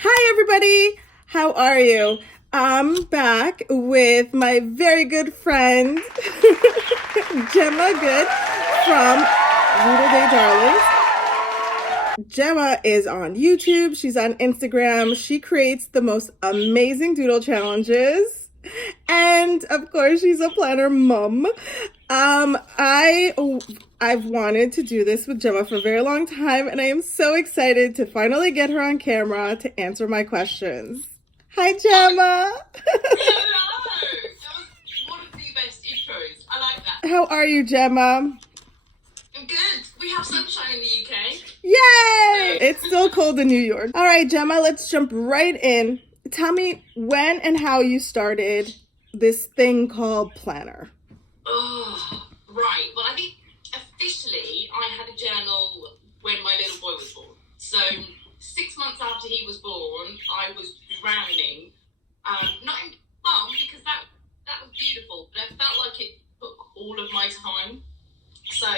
Hi, everybody. How are you? I'm back with my very good friend, Gemma Good from Doodle Day Darlings. Gemma is on YouTube. She's on Instagram. She creates the most amazing doodle challenges. And of course, she's a planner mom. I've wanted to do this with Gemma for a very long time, and I am so excited to finally get her on camera to answer my questions. Hi, Gemma. Hello! That was one of the best intros. I like that. How are you, Gemma? I'm good. We have sunshine in the UK. Yay! It's still cold in New York. All right, Gemma, let's jump right in. Tell me when and how you started this thing called planner. Oh, right. Well, I think officially I had a journal when my little boy was born. So 6 months after he was born, I was drowning. Not in mum, because that was beautiful, but I felt like it took all of my time. So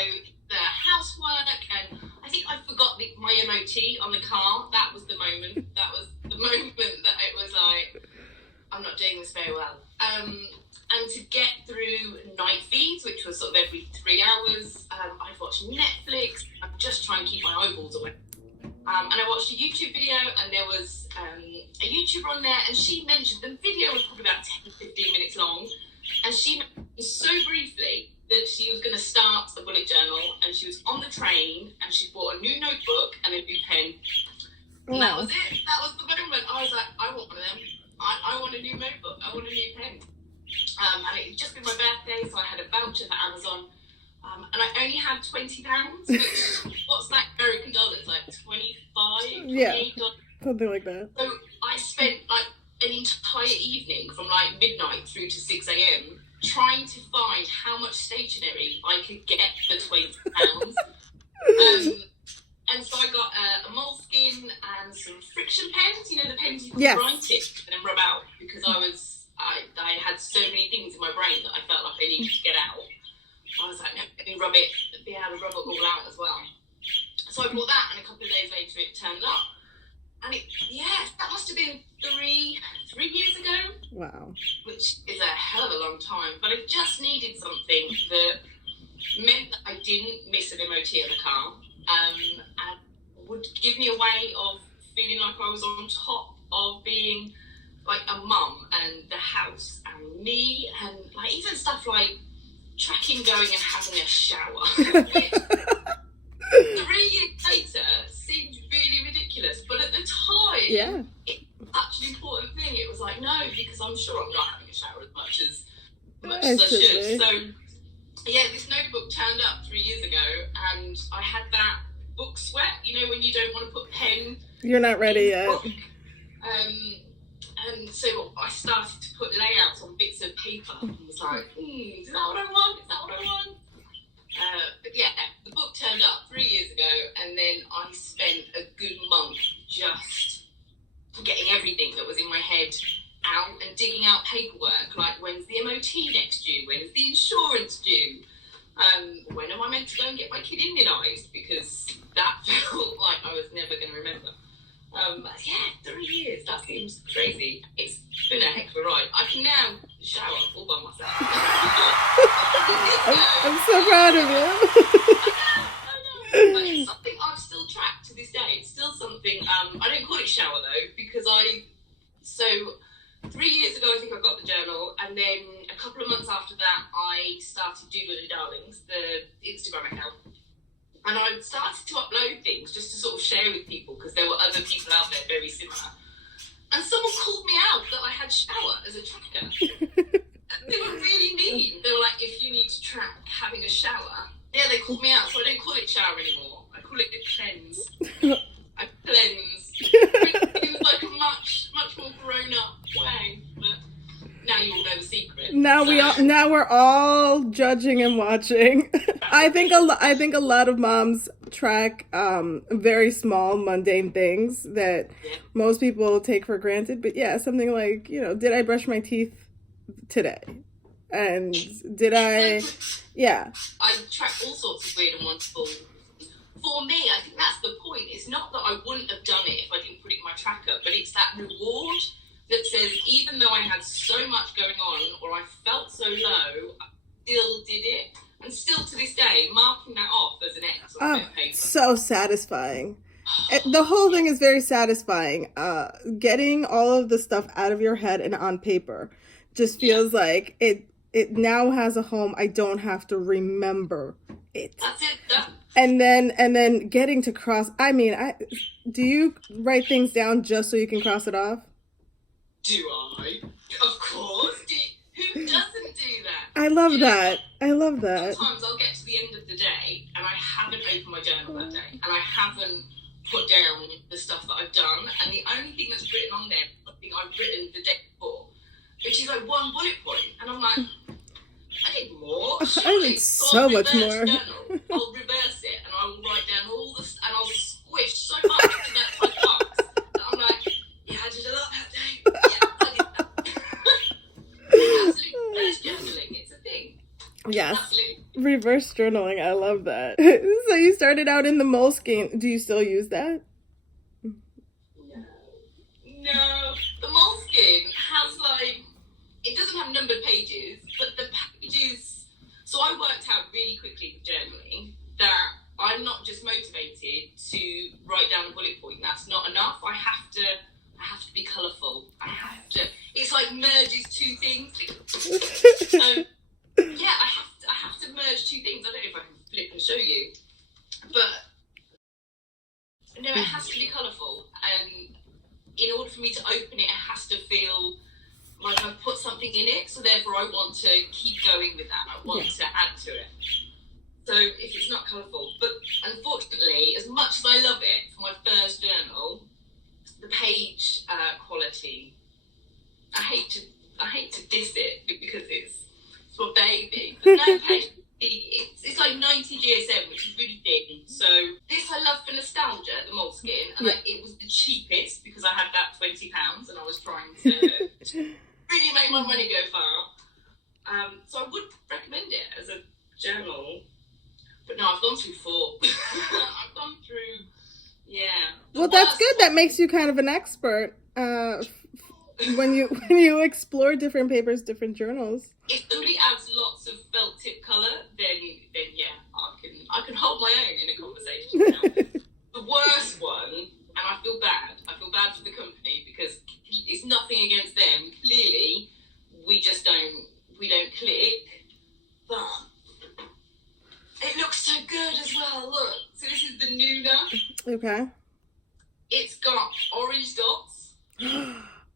the housework, and I think I forgot my MOT on the car. That was the moment. That was the moment that it was like, I'm not doing this very well. And to get through night feeds, which was sort of every 3 hours, I'd watch Netflix. I'd just try and keep my eyeballs away. And I watched a YouTube video, and there was a YouTuber on there, and she mentioned the video was probably about 10, 15 minutes long, and she mentioned so briefly that she was going to start a bullet journal, and she was on the train, and she bought a new notebook and a new pen. And that was it. That was the moment. I was like, I want one of them. I want a new notebook. I want a new pen. And it had just been my birthday, so I had a voucher for Amazon. And I only had £20, which, what's that American dollars? Like 25 Yeah, $28? something like that. So I spent like an entire evening from like midnight through to 6 a.m. trying to find how much stationery I could get for £20. And so I got a moleskin and some friction pens, you know, the pens you can write it and then rub out, because I had so many things in my brain that I felt like I needed to get out. I was like, no, let me be able to rub it all out as well. So I bought that, and a couple of days later it turned up. And that must have been three years ago. Wow. Which is a hell of a long time. But I just needed something that meant that I didn't miss an MOT on the car, and would give me a way of feeling like I was on top of being like a mum and the house and me, and like even stuff like tracking going and having a shower. 3 years later seemed really ridiculous, but at the time, it was such an important thing. It was like, no, because I'm sure I'm not having a shower as much as I should. So this notebook turned up 3 years ago, and I had that book sweat, you know, when you don't want to put pen. You're not ready yet. Book. And so I started to put layouts on bits of paper, and was like, is that what I want? Is that what I want? But the book turned up 3 years ago, and then I spent a good month just getting everything that was in my head out and digging out paperwork, like when's the MOT next due? When's the insurance due? When am I meant to go and get my kid immunised? Because that felt like I was never going to remember. 3 years, that seems crazy. It's been a heck of a ride. I can now shower all by myself. I'm so proud of you. I know. But it's something I've still tracked to this day. It's still something, I don't call it shower though, because 3 years ago I think I got the journal, and then a couple of months after that I started Doodle Day Darlings, the Instagram account. And I started to upload things just to sort of share with people, because there were other people out there very similar. And someone called me out that I had shower as a tracker. They were really mean. They were like, if you need to track having a shower. Yeah, they called me out, so I don't call it shower anymore. I call it a cleanse. I cleanse. It was like a much more grown-up way. But now you all know the secret. Now we're all judging and watching. I think a lot of moms track very small, mundane things that most people take for granted. But something like, did I brush my teeth today? And did I? Yeah. I track all sorts of weird and wonderful for me, I think that's the point. It's not that I wouldn't have done it if I didn't put it in my tracker, but it's that reward that says, even though I had so much going on, or I felt so low, I still did it. And still to this day, marking that off as an X on a bit of paper. So satisfying. The whole thing is very satisfying. Getting all of the stuff out of your head and on paper just feels like it now has a home. I don't have to remember it. That's it, done. And then getting to cross. I mean, do you write things down just so you can cross it off? Do I? Of course. Who doesn't do that? I love that. I love that. Sometimes I'll get to the end of the day and I haven't opened my journal that day, and I haven't put down the stuff that I've done, and the only thing that's written on there is something I've written the day before, which is like one bullet point, and I'm like, I need more. I need so much more. I'll reverse it and I will write down all this, and I'll squish so much in that type box that I'm like, yeah, I did a lot that day. Yeah, I did that. Absolutely, reverse journaling, it's a thing. Yes. Absolutely. Reverse journaling, I love that. So you started out in the Moleskine. Do you still use that? No, the Moleskine has like, it doesn't have numbered pages, but the pages, so I worked out really quickly with journaling that I'm not just motivated to write down a bullet point. That's not enough. I have to be colourful. It's like merges two things. So yeah, I have to merge two things. I don't know if I can flip and show you, but no, it has to be colourful, and in order for me to open it, it has to feel like I've put something in it, so therefore I want to keep going with that. I want to add to it. So if it's not colourful, but unfortunately, as much as I love it for my first journal, the page quality, I hate to diss it because it's my baby. But no page, it's like 90 GSM, which is really thin. So this I love for nostalgia, the Moleskine, and it was the cheapest because I had that £20 and I was trying to really make my money go far. So I would recommend it as a journal. But no, I've gone through 4. I've gone through, Well, that's good. That makes you kind of an expert when you explore different papers, different journals. If somebody adds lots of felt tip colour, then yeah, I can hold my own in a conversation. The worst one, and I feel bad for the company because it's nothing against them. Clearly, we don't click, but it looks so good as well. Look, so this is the Nuna. Okay. It's got orange dots.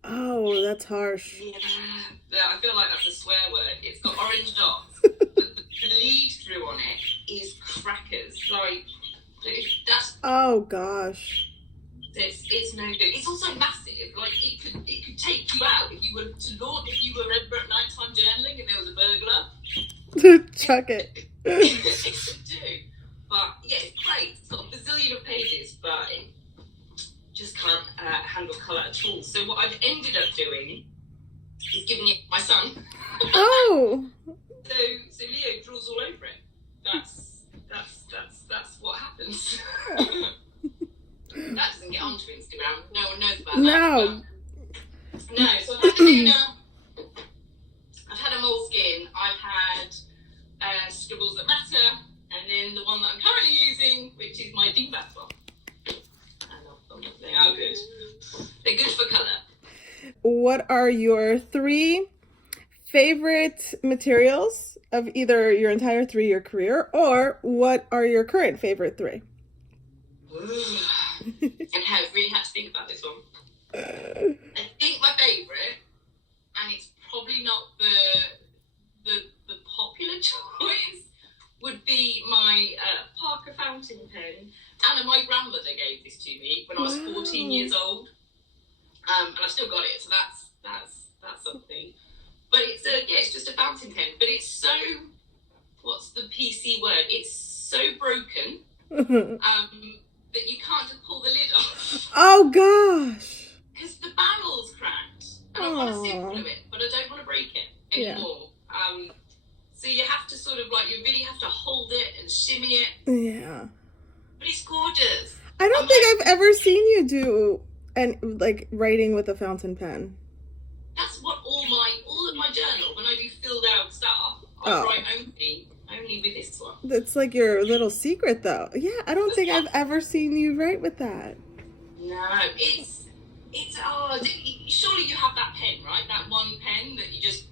Oh, that's harsh. Yeah, I feel like that's a swear word. It's got orange dots. The lead through on it is crackers. Like, that's... Oh, gosh. It's no good. It's also massive. Like, it could take you out if you were ever at nighttime journaling and there was a burglar. Chuck it. It could do. But, yeah, it's great. It's got a bazillion of pages, but it just can't handle colour at all. So what I've ended up doing is giving it my son. Oh. So Leo draws all over it. That's what happens. That doesn't get onto Instagram. No one knows about that. No. No, so I've had a Nuna, I've had a Moleskine, I've had Scribbles That Matter, and then the one that I'm currently using, which is my DBAT one. I love them. They are good. They're good for colour. What are your 3 favorite materials of either your entire 3-year career, or what are your current favorite 3? And I really had to think about this one. I think my favourite, and it's probably not the popular choice, would be my Parker fountain pen. Anna, my grandmother gave this to me when I was 14 years old, and I've still got it, so that's something. But it's just a fountain pen, but it's so, what's the PC word? It's so broken that you can't just pull the lid off. Oh gosh! Because the barrel's cracked, and I want to still glue it, but I don't want to break it anymore. So you have to sort of you really have to hold it and shimmy it. Yeah. But but it's gorgeous. I don't think I've ever seen you do like writing with a fountain pen. That's what all of my journal, when I do filled out stuff, I write only with this one. That's like your little secret, though. Yeah, I don't think I've ever seen you write with that. No, it's surely you have that pen, right? That one pen that you just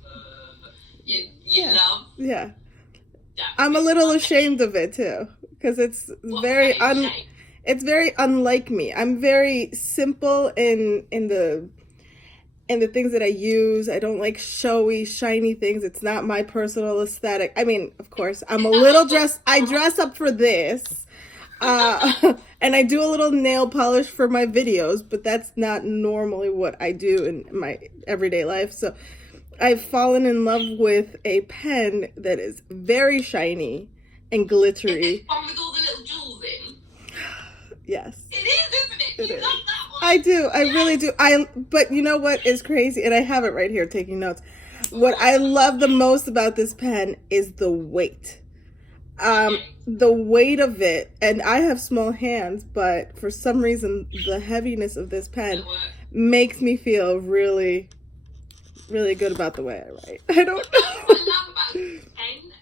you love. Yeah. I'm a little ashamed of it too, because it's very unlike me. I'm very simple in the things that I use. I don't like showy, shiny things. It's not my personal aesthetic. I mean, of course, I'm a little I dress up for this. And I do a little nail polish for my videos, but that's not normally what I do in my everyday life. So I've fallen in love with a pen that is very shiny and glittery. One with all the little jewels in. Yes. It is, isn't it? You love that one. I do. I really do. But you know what is crazy? And I have it right here taking notes. What I love the most about this pen is the weight. The weight of it, and I have small hands, but for some reason the heaviness of this pen makes me feel really, really good about the way I write. I don't know. What I love about this pen,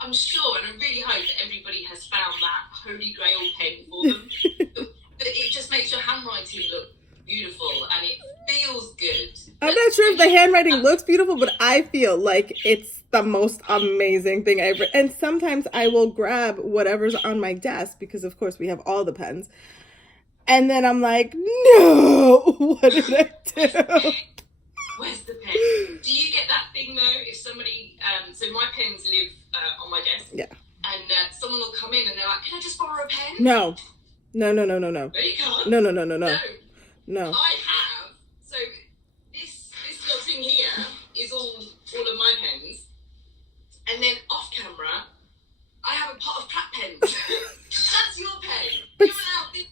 I'm sure, and I really hope that everybody has found that holy grail pen for them. But it just makes your handwriting look beautiful, and it feels good. I'm not sure if the handwriting looks beautiful, but I feel like it's the most amazing thing I've ever. And sometimes I will grab whatever's on my desk, because of course we have all the pens. And then I'm like, no, what did I do? Where's the pen? Do you get that thing though? If somebody, so my pens live on my desk. Yeah. And someone will come in and they're like, can I just borrow a pen? No. No. No, you can't. No. No. I have. So this little thing here is all of my pens. And then off camera, I have a pot of crap pens. That's your pen. But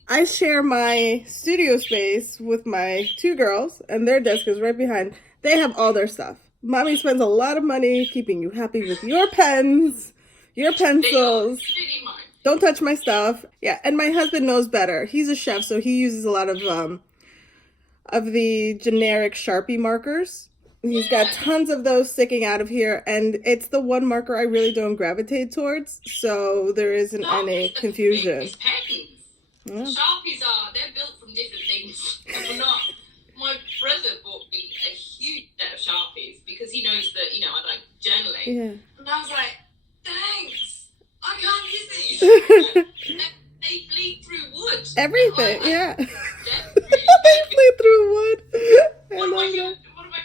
I share my studio space with my two girls, and their desk is right behind. They have all their stuff. Mommy spends a lot of money keeping you happy with your pens, your pencils. Don't touch my stuff. Yeah, and my husband knows better. He's a chef, so he uses a lot of the generic Sharpie markers. He's got tons of those sticking out of here, and it's the one marker I really don't gravitate towards, so there isn't any confusion. It's pens. Yeah. Sharpies they're built from different things. They're not. My brother bought me a huge set of Sharpies because he knows that, I like journaling. Yeah. And I was like, thanks, I can't use these. They bleed through wood. Everything, yeah. They bleed through wood. What am I going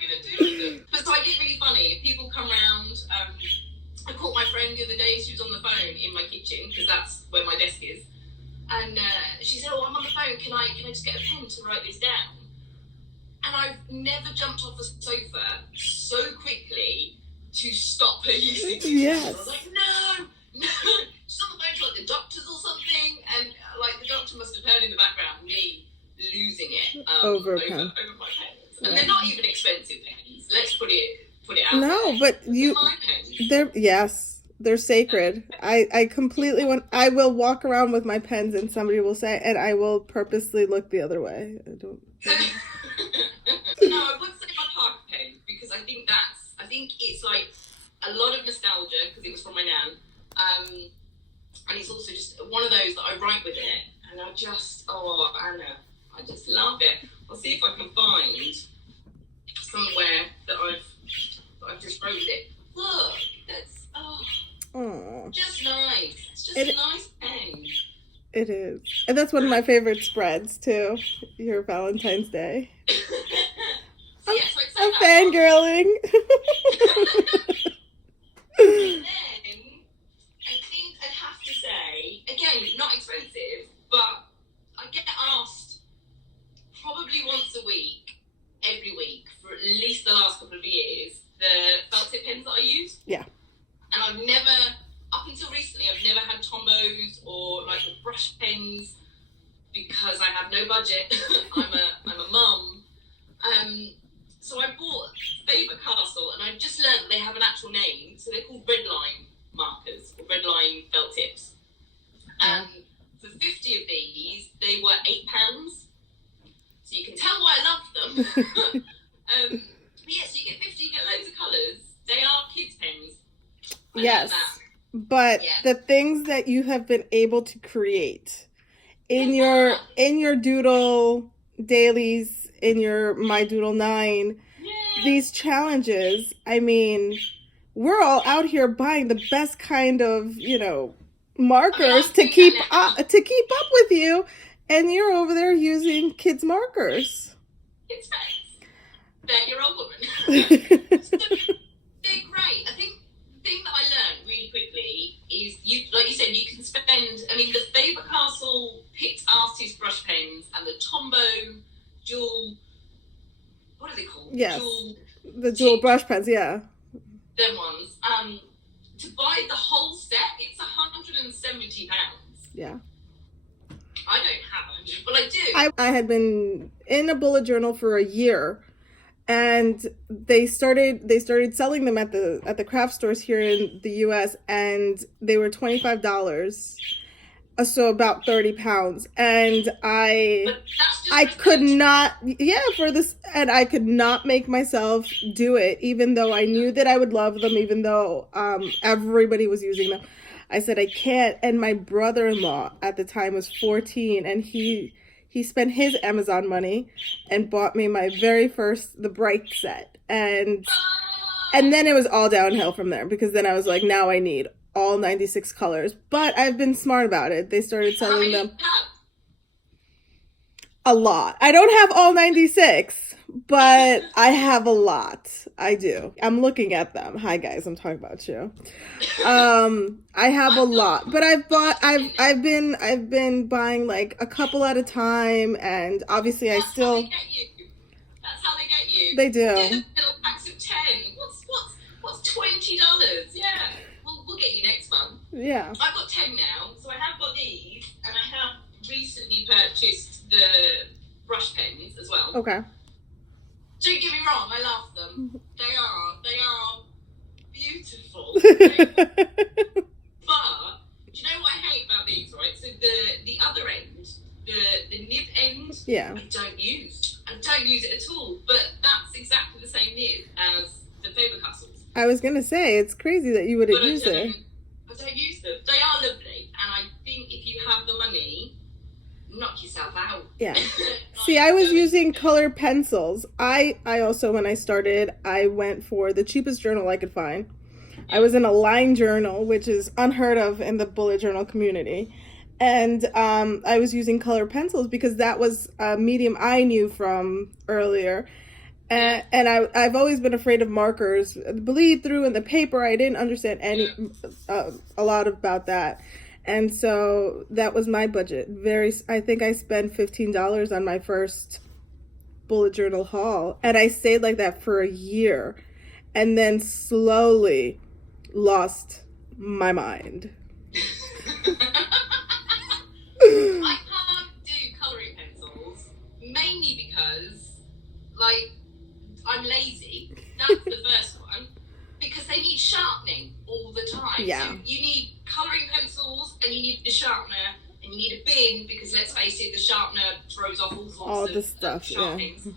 to do with them? But so I get really funny. If people come around, I caught my friend the other day. She was on the phone in my kitchen because that's where my desk is. And she said, I'm on the phone. Can I just get a pen to write this down? And I've never jumped off a sofa so quickly to stop her using it. Yes. I was like, no. She's on the phone to like the doctors or something. And like the doctor must have heard in the background me losing it over my pens. And they're not even expensive pens. Let's put it out. No, but they're sacred. I completely I will walk around with my pens and somebody will say, and I will purposely look the other way. I don't. No, I would say my Parker pen because I think it's like a lot of nostalgia because it was from my nan. And it's also just one of those that I write with it, and I just love it. I'll see if I can find somewhere that I've just wrote it. Look, that's just nice. It's just a nice pen. It is, and that's one of my favorite spreads too. Your Valentine's Day. I'm fangirling. Then I think I'd have to say, again, not expensive, but I get asked probably once a week, every week, for at least the last couple of years, the felt tip pens that I use. Yeah. And I've never, up until recently, I've never had Tombos or like the brush pens because I have no budget. I'm a mum. So I bought Faber-Castell, and I just learned that they have an actual name. So they're called red line markers or red line felt tips. And Yeah, so you get 50, you get loads of colours. They are kids' pens. Yes. But the things that you have been able to create in your doodle dailies, in your mydoodlenine, these challenges, I mean, we're all out here buying the best kind of, markers to keep up with you, and you're over there using kids' markers. It's fake. 30-year-old woman. So, they're great. I think the thing that I learned really quickly is, like you said, you can spend. I mean, the Faber-Castell picked artist brush pens and the Tombow dual. What are they called? Yes, the dual brush pens. Yeah, them ones. To buy the whole set, it's £170. Yeah. I don't have 100, but I do. I had been in a bullet journal for a year, and they started selling them at the craft stores here in the US, and they were $25, so about 30 pounds. And I could not, for this, and I could not make myself do it, even though I knew that I would love them, even though everybody was using them. I said, I can't. And my brother-in-law at the time was 14, and he spent his Amazon money and bought me my very first, the Bright set. And then it was all downhill from there, because then I was like, now I need all 96 colors. But I've been smart about it. They started selling them a lot. I don't have all 96, but I have a lot. I do. I'm looking at them. Hi guys, I'm talking about you. I have a lot, but I've been buying like a couple at a time, and obviously I still. That's how they get you. They do. Little packs of 10. What's $20? Yeah, we'll get you next month. Yeah. I've got 10 now, so I have got these, and I have recently purchased the brush pens as well. Okay. Don't get me wrong, I love them. They are beautiful. But do you know what I hate about these, right? So the other end, the nib end, I don't use. I don't use it at all. But that's exactly the same nib as the Faber-Castells. I was gonna say, it's crazy that you wouldn't use it. I don't use them. They are lovely, and I think if you have the money, knock yourself out. Yeah. See, I was using color pencils. I also, when I started, I went for the cheapest journal I could find. I was in a line journal, which is unheard of in the bullet journal community. And I was using color pencils because that was a medium I knew from earlier. And I've always been afraid of markers. Bleed through in the paper, I didn't understand a lot about that. And so that was my budget. I think I spent $15 on my first bullet journal haul. And I stayed like that for a year, and then slowly lost my mind. I can't do colouring pencils, mainly because, like, I'm lazy. That's the first one. Because they need sharpening all the time. Yeah. So you need colouring pencils, and you need the sharpener, and you need a bin, because let's face it, the sharpener throws off all sorts of stuff, sharpenings.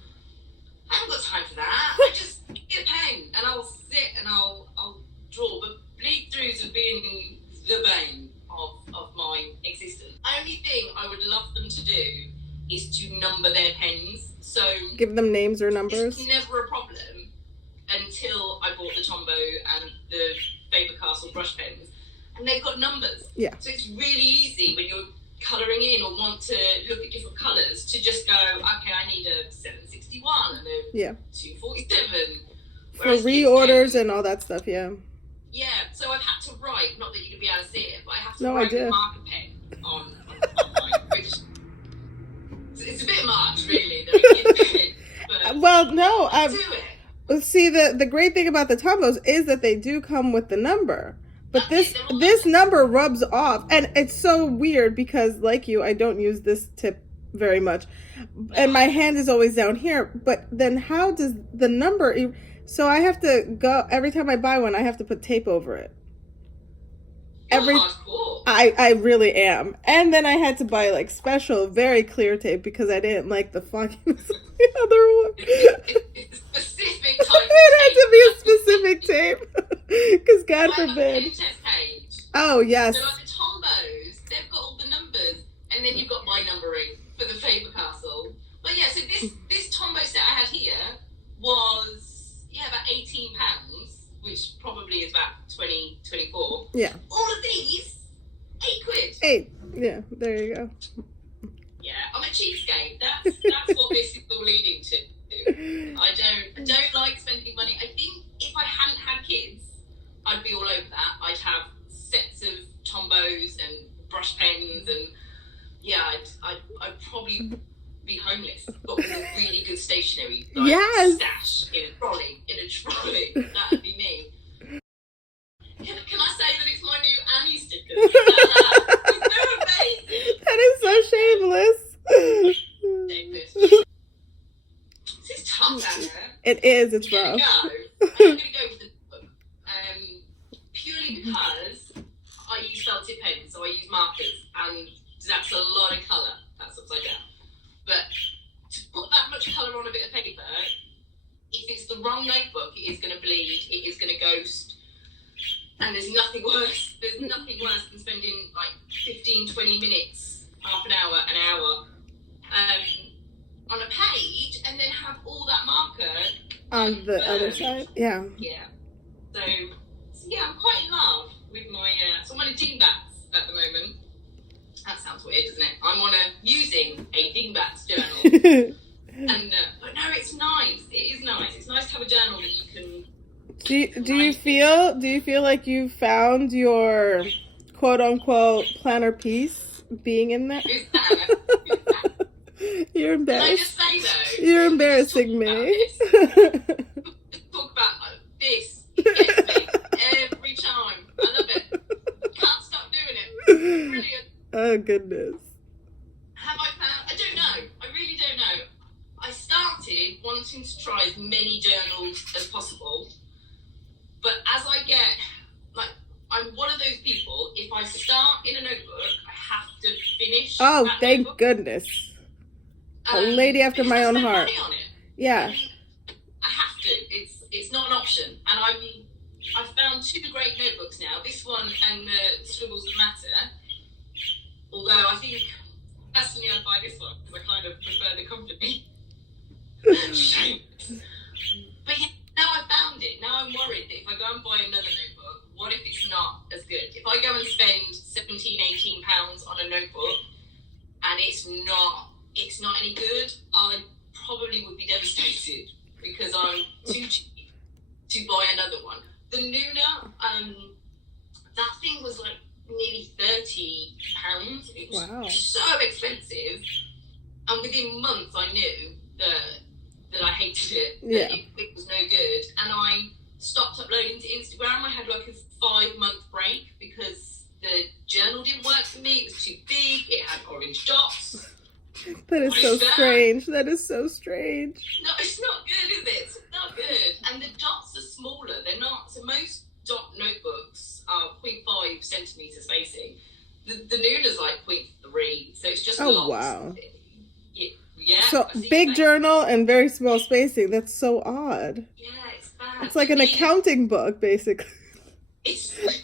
I haven't got time for that. I just get a pen, and I'll sit and I'll draw. But bleed throughs have been the bane of my existence. Only thing I would love them to do is to number their pens. So give them names or numbers. It's never a problem until I bought the Tombow and the Faber-Castell brush pens, and they've got numbers. Yeah. So it's really easy when you're colouring in or want to look at different colours to just go, okay, I need a 761 and a 247. For reorders and all that stuff, yeah. Yeah, so I've had to write, not that you're going to be able to see it, but I have to No, write a marker pen on mine, which it's a bit much, really. Well, no, I do it. See, the great thing about the Tombows is that they do come with the number. But this number rubs off, and it's so weird because, like you, I don't use this tip very much, and my hand is always down here. But then how does the number? So I have to go every time I buy one. I have to put tape over it. hardcore. I really am. And then I had to buy like special, very clear tape because I didn't like the fogginess of the other one. Specific type of It had to be a tape. specific tape. Because God forbid. Page. Oh, yes. So like the Tombos, they've got all the numbers, and then you've got my numbering for the Faber Castle. But yeah, so this Tombow set I had here was about £18, which probably is about 24. Yeah. All of these, £8. 8. Yeah, there you go. Yeah, I'm a cheapskate. That's what this is all leading to. I don't like spending money. I think if I hadn't had kids, I'd be all over that. I'd have sets of Tombows and brush pens, and I'd probably be homeless, but with really good stationery, like yes, stash in a trolley. That'd be me. Can I say that it's my new Annie sticker? It's so amazing. That is so shameless. Shameless. This is tough, Anna. It is. It's rough. I'm gonna go with the book. Purely because I use felted pens, so I use markers, and that's a lot of colour. That's upside down. But to put that much colour on a bit of paper, if it's the wrong notebook, it is going to bleed, it is going to ghost, and there's nothing worse. There's nothing worse than spending like 15, 20 minutes, half an hour, on a page, and then have all that marker on the other side. Yeah. Yeah. So I'm quite in love with my. So I'm on a dingbats at the moment. That sounds weird, doesn't it? I'm using a dingbats journal. And but no, it's nice. It is nice. It's nice to have a journal that you can. Do you feel like you found your quote unquote planner piece being in there? Who's that? You're embarrassed. Can I just say though? You're embarrassing me. Talk about this. It gets me every time. I love it. Can't stop doing it. Brilliant. Oh goodness. Have I found? I don't know. I really don't know. I started wanting to try as many journals as possible, but as I get, like, I'm one of those people, if I start in a notebook, I have to finish. Oh, that thank notebook. goodness. A lady after my own heart. On it. Yeah. I have to. It's not an option. And I've found 2 great notebooks now. This one and the Scribbles That Matter. Although I think personally I'd buy this one because I kind of prefer the company. Shame. But yeah, now I found it. Now I'm worried that if I go and buy another notebook, what if it's not as good? If I go and spend £17-18 on a notebook and it's not any good, I probably would be devastated because I'm too cheap to buy another one. The Nuna, that thing was like nearly £30. It was so expensive, and within months I knew that I hated it. That it was no good, and I stopped uploading to Instagram. I had like a 5-month break because the journal didn't work for me. It was too big. It had orange dots. That is so strange. That is so strange. No, it's not good, is it? It's not good. And the dots are smaller. They're not. So most dot notebooks are 0.5 centimetre spacing. The Nuna's like 0.3. So it's just lots. Wow. Yeah. So big journal and very small spacing. That's so odd. Yeah, it's bad. It's like an accounting book, basically.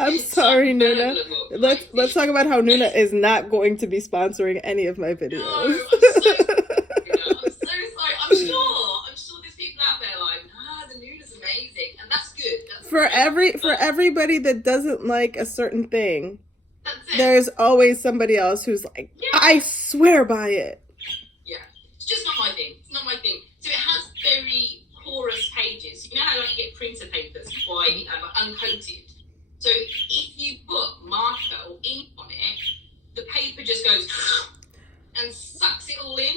I'm sorry, Nuna. Let's talk about how Nuna is not going to be sponsoring any of my videos. No, I'm so sorry. I'm sure there's people out there like, the Nuna's amazing, and that's good. For everybody that doesn't like a certain thing, there's always somebody else who's like, I swear by it. Yeah, it's just not my thing. It's not my thing. So it has very porous pages. You know how like you get printer papers, white and uncoated. So if you put marker or ink on it, the paper just goes and sucks it all in,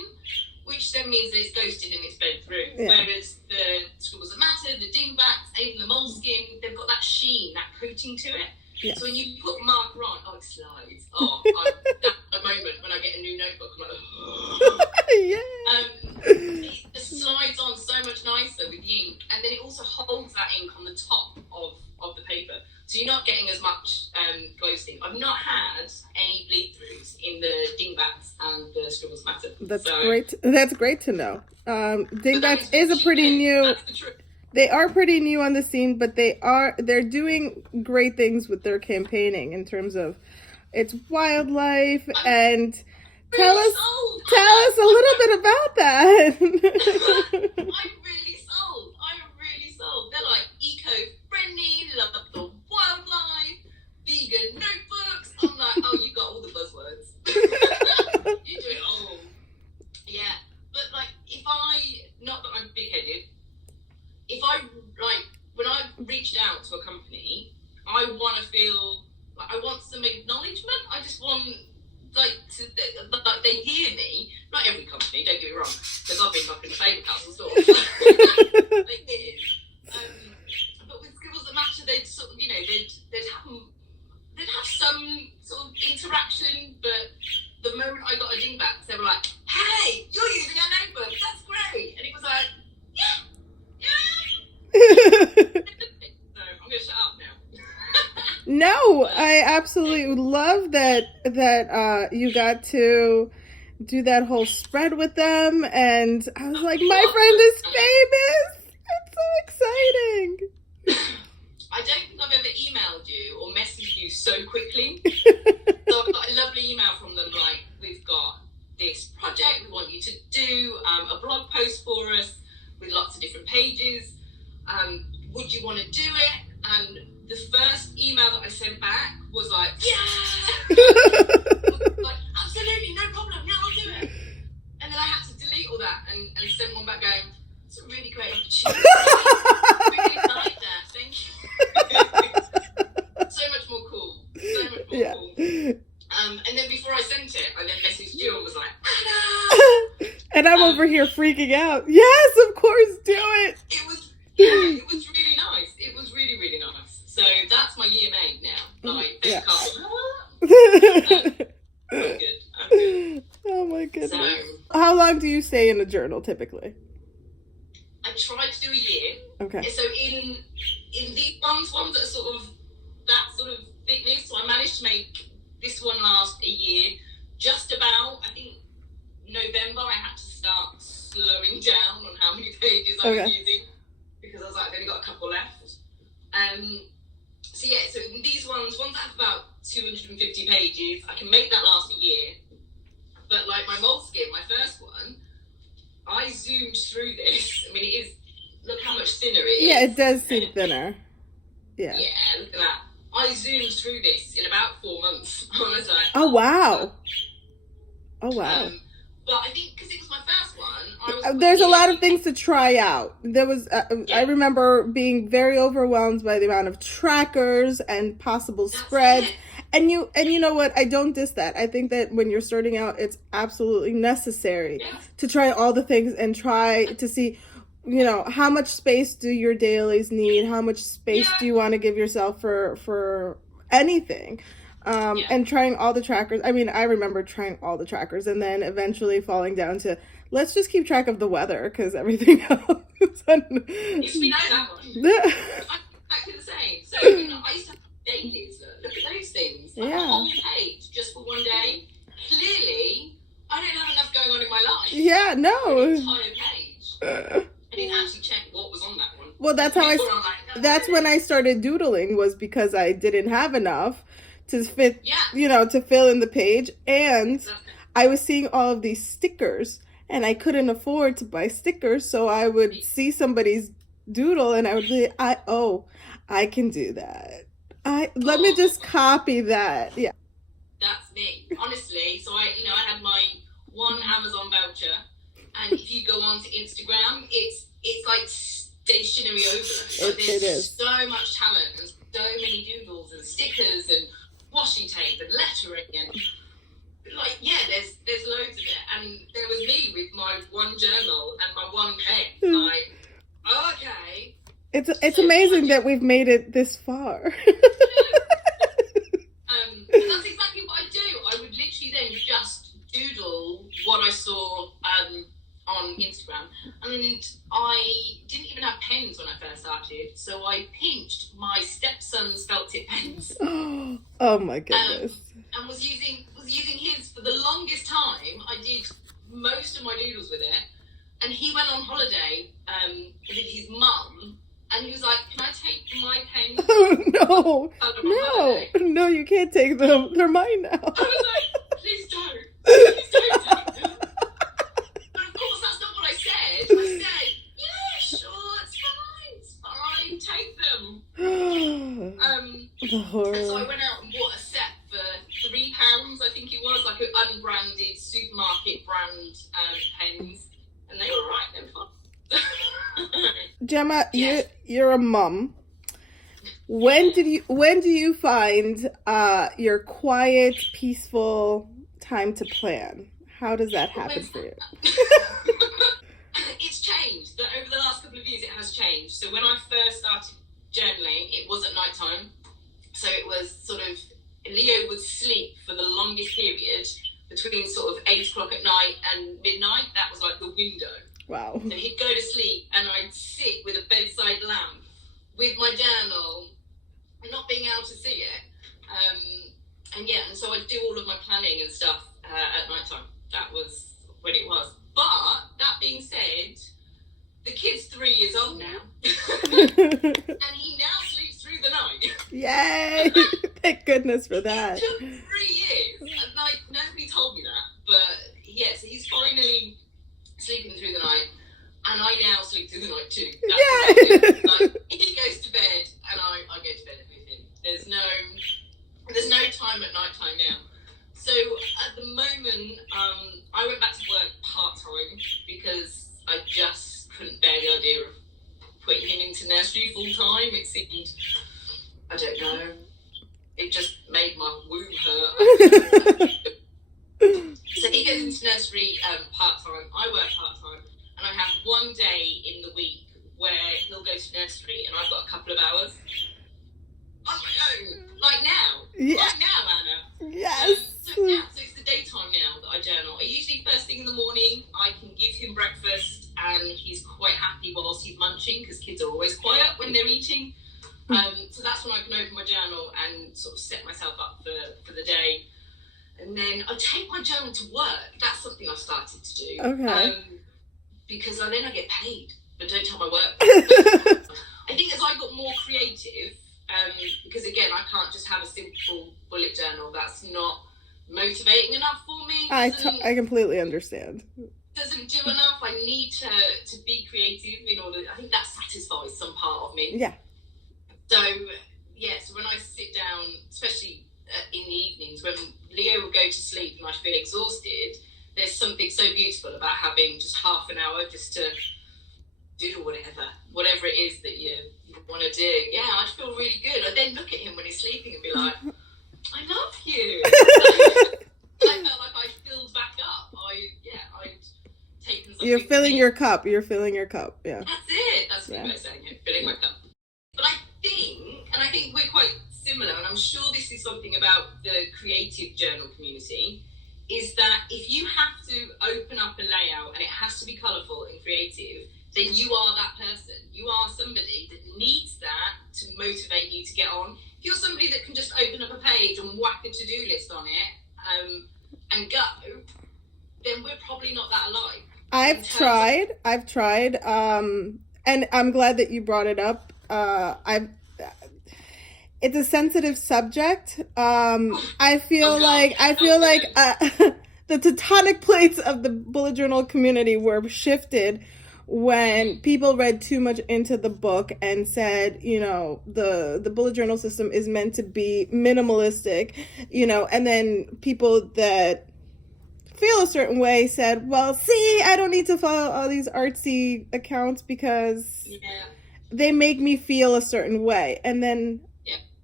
which then means that it's ghosted and it's bled through. Yeah. Whereas the Scribbles That Matter, the dingbats, even the moleskin, they've got that sheen, that coating to it. Yeah. So when you put marker on, it slides. That's the moment when I get a new notebook, I'm like, it slides on so much nicer with the ink, and then it also holds that ink on the top of the paper. So you're not getting as much ghosting. That's So, great. That's great to know. Dingbats is a pretty cheating. new. That's the truth. They are pretty new on the scene, but they're doing great things with their campaigning in terms of its wildlife. And tell us a little bit about that. I'm really sold. They're like eco-friendly, love the wildlife, vegan notebooks. I'm like, oh, you got all the buzzwords. You do it all. Yeah, but like, not that I'm big-headed, when I reached out to a company, I want to feel like I want some acknowledgement. I just want like they hear me. Not every company, don't get me wrong, because I've been knocking the Favour Castle store. They hear. But with Scribbles That Matter, they'd sort of, they'd have some sort of interaction. But the moment I got a dingbat, they were like, "Hey, you're using our notebook. That's great!" And it was like, "Yeah." So I'm gonna shut up now. No, I absolutely love that you got to do that whole spread with them, and I was like, my friend is famous. It's so exciting. I don't think I've ever emailed you or messaged you so quickly. So I've got a lovely email from them like, we've got this project, we want you to do a blog post for us with lots of different pages. Would you want to do it? And the first email that I sent back was like, yeah! Like, absolutely, no problem, yeah, I'll do it. And then I had to delete all that and send one back going, it's a really great opportunity. Really like that, thank you. So much more cool. Cool. And then before I sent it, I then messaged you and was like, Anna! And I'm over here freaking out. Yes, of course, do it. It was really nice. It was really, really nice. So that's my year made now. Like, yeah. I'm good. Oh my goodness. So, how long do you stay in a journal typically? I tried to do a year. Okay. So in these ones that are sort of that sort of thickness, so I managed to make this one last a year. Just about, I think November I had to start slowing down on how many pages I was using, because I was like, I've only got a couple left. So yeah, so these ones that have about 250 pages, I can make that last a year. But like my moleskin, my first one, I zoomed through this. I mean, it is, look how much thinner it is. Yeah, it does seem thinner. Yeah. Yeah, look at that. I zoomed through this in about 4 months. I was like, oh wow. Oh wow. But I think because it was my first one, there's a lot of things to try out. There was, I remember being very overwhelmed by the amount of trackers and possible spreads. And you know what? I don't diss that. I think that when you're starting out, it's absolutely necessary to try all the things and try to see, how much space do your dailies need? How much space do you want to give yourself for anything? And trying all the trackers. I mean, I remember trying all the trackers and then eventually falling down to, let's just keep track of the weather because everything else. You know that one. I'm exactly the same. So, I used to have dailies. Look at those things. Like a whole page just for one day. Clearly, I don't have enough going on in my life. Yeah, no. An entire page. I didn't actually check what was on that one. Well, that's how that's when I started doodling, was because I didn't have enough to fit, to fill in the page. And I was seeing all of these stickers and I couldn't afford to buy stickers. So I would see somebody's doodle and I would be, I can do that. Let me just copy that. Yeah. That's me. Honestly. So I had my one Amazon voucher, and if you go onto Instagram, it's like stationery overload. There's it is. So much talent and so many doodles and stickers and washi tape and lettering and there's loads of it. And there was me with my one journal and my one pen. Like, okay. It's amazing that we've made it this far. That's exactly what I do. I would literally then just doodle what I saw on Instagram, and I didn't even have pens when I first started, so I pinched my stepson's felt tip pens. Oh my goodness! And was using his for the longest time. I did most of my doodles with it. And he went on holiday with his mum, and he was like, "Can I take my pen?" Oh no, you can't take them. They're mine now. I was like, "Please don't. Please don't take them." But of course, that's not what I said. I said, "Yeah, sure, it's fine, take them." The horror. And so I went out and bought a set for £3, I think it was, like an unbranded supermarket brand pens, and they were right then. Gemma, Yes. you're a mum. When do you find your quiet, peaceful time to plan? How does that happen for you? It's changed. Over the last couple of years, it has changed. So when I first started journaling, it was at night time. So it was sort of, Leo would sleep for the longest period between sort of 8 o'clock at night and midnight. That was like the window. Wow. And he'd go to sleep, and I'd sit with a bedside lamp with my journal, not being able to see it. And so I'd do all of my planning and stuff at night time. That was when it was. But that being said, the kid's 3 years old now. And he now sleeps through the night. Yay! Thank goodness for that. It took 3 years. And like, nobody told me that. But yeah, so he's finally sleeping through the night. And I now sleep through the night too. That's like, he goes to bed and I go to bed with him. There's no time at night time now. So at the moment, I went back to work part-time because I just couldn't bear the idea of putting him into nursery full-time. It seemed, I don't know, it just made my womb hurt. So he goes into nursery part-time, I work part-time, and I have one day in the week where he'll go to nursery and I've got a couple of hours on my own, like now. Yeah. Right now, Anna. Yes. So it's the daytime now that I journal. I usually first thing in the morning, I can give him breakfast and he's quite happy whilst he's munching, because kids are always quiet when they're eating. So that's when I can open my journal and sort of set myself up for the day. And then I take my journal to work. That's something I've started to do. Okay. Because then I get paid, but don't tell my work. I think as I got more creative, because again, I can't just have a simple bullet journal. That's not motivating enough for me. I completely understand. Doesn't do enough. I need to be creative in order. I think that satisfies some part of me. Yeah. So yes, when I sit down, especially in the evenings when Leo will go to sleep and I feel exhausted, there's something so beautiful about having just half an hour just to do whatever it is that you want to do. Yeah, I feel really good. I then look at him when he's sleeping and be like, I love you. I felt like I filled back up. I'd taken something. You're filling your cup. Yeah. That's it. That's the way of saying it. Filling my cup. But I think we're quite similar, and I'm sure this is something about the creative journal community, is that if you have to open up a layout and it has to be colourful and creative, then you are that person. You are somebody that needs that to motivate you to get on. If you're somebody that can just open up a page and whack a to-do list on it and go, then we're probably not that alike. I've tried, and I'm glad that you brought it up. It's a sensitive subject. I feel like the tectonic plates of the bullet journal community were shifted when people read too much into the book and said, the bullet journal system is meant to be minimalistic, and then people that feel a certain way said, well, see, I don't need to follow all these artsy accounts because they make me feel a certain way. And then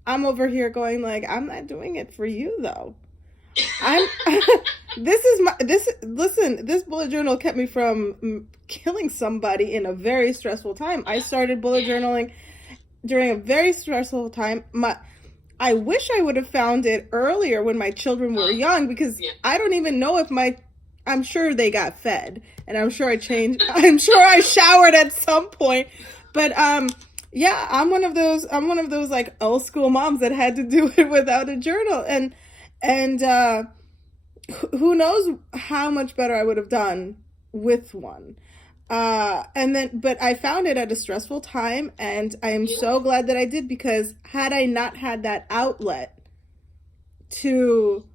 I'm over here going like, I'm not doing it for you though. This bullet journal kept me from killing somebody in a very stressful time. I started bullet journaling during a very stressful time. I wish I would have found it earlier when my children were young, because I don't even know if I'm sure they got fed, and I'm sure I changed. I'm sure I showered at some point, but yeah, I'm one of those like old school moms that had to do it without a journal, and who knows how much better I would have done with one. But I found it at a stressful time, and I am so glad that I did, because had I not had that outlet to